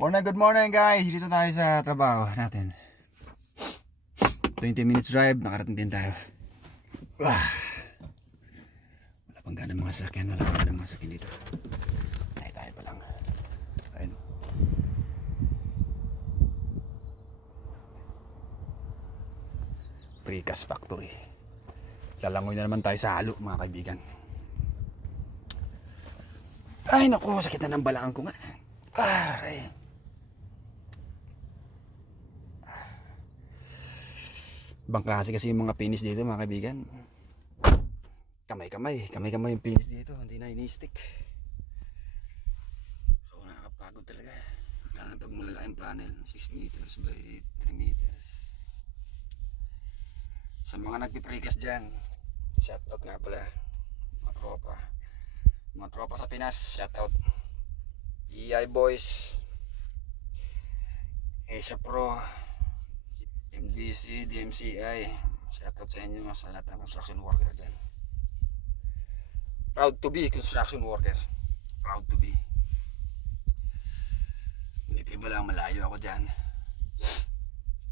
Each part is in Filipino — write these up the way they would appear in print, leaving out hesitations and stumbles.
Good morning guys. Dito tayo sa trabaho natin. 20 minutes drive, nakarating din tayo. Wala pang gana mga sasakyan, dito. Tayo pa lang. Ayun. Precast factory. Lalangoy na naman tayo sa halo mga kaibigan. Ay naku, sakit na ng balaan ko nga. Aray. Bangka kasi yung mga finish dito mga kaibigan. Kamay yung finish dito, hindi na ini-stick. So nakakapagod talaga. Lalo pag malalaking panel, 6 meters by 3 meters. Sa mga nagpiprecast dyan, shoutout nga pala mga tropa sa Pinas, shoutout. EI Boys, Asia Pro, MDC, DMCI, shoutout sa inyo sa lahat ng construction worker dyan. Proud to be construction worker. Proud to be. Hindi ba lang malayo ako dyan.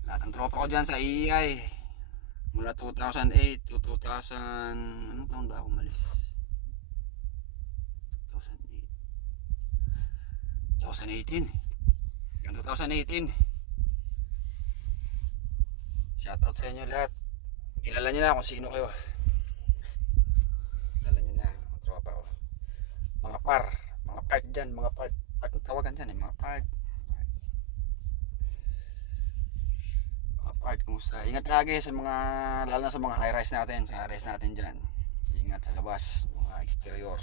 Lahat ng tropa ko dyan sa EI. Mula 2008 to 2000... Anong taon ba ako malis? 2018. Hanggang 2018. Shoutout sa inyo lahat. Kilala nyo na kung sino kayo. Mga part dyan, mga part ang tawagan dyan mga part kumusta, ingat lagi sa mga, lalo na sa mga high rise natin, dyan, ingat sa labas, mga exterior,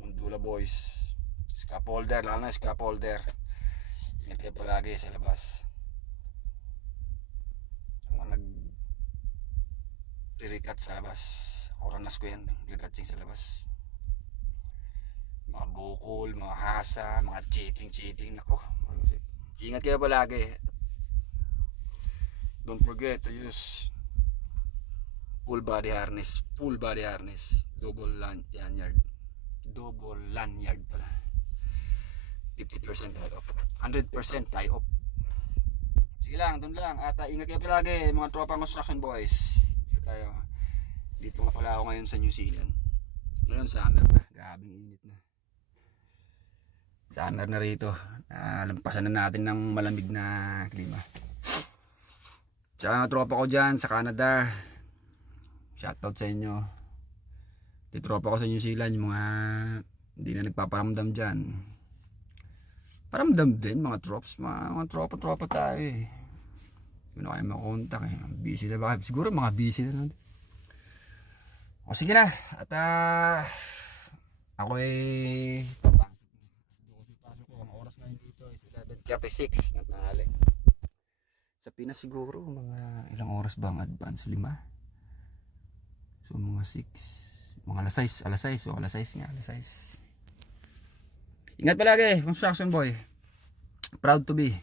Kundula boys, scaffolder, lalo na scaffolder, ingat kayo palagi sa labas, mga nag-recut sa labas, oranas ko yan, recutching sa labas, mga bukol, mga hasa, mga chipping, nako. Ingat kayo palagi. Don't forget to use full body harness, double lanyard pala. 50% tie off, 100% tie off. Sige lang, doon lang. At ingat kayo palagi mga tropa construction boys. Dito nga pala ako ngayon sa New Zealand. Ngayon summer na, grabing init na. Summer na rito. Lampasan na natin ng malamig na klima. Tsaka tropa ko dyan sa Canada, shoutout sa inyo. Di tropa ko sa New Zealand, yung mga hindi na nagpaparamdam dyan, paramdam din mga trops, mga tropa tayo eh. Hindi na kayo makontak eh. Busy na ba? Siguro mga busy na natin. O sige na. At ako eh Kape 6 na tanghali. Sa Pinas siguro mga ilang oras ba ang advance? 5? So mga 6, mga alas 6 o alas 6 nga, alas 6. Ingat palagi, construction boy. Proud to be.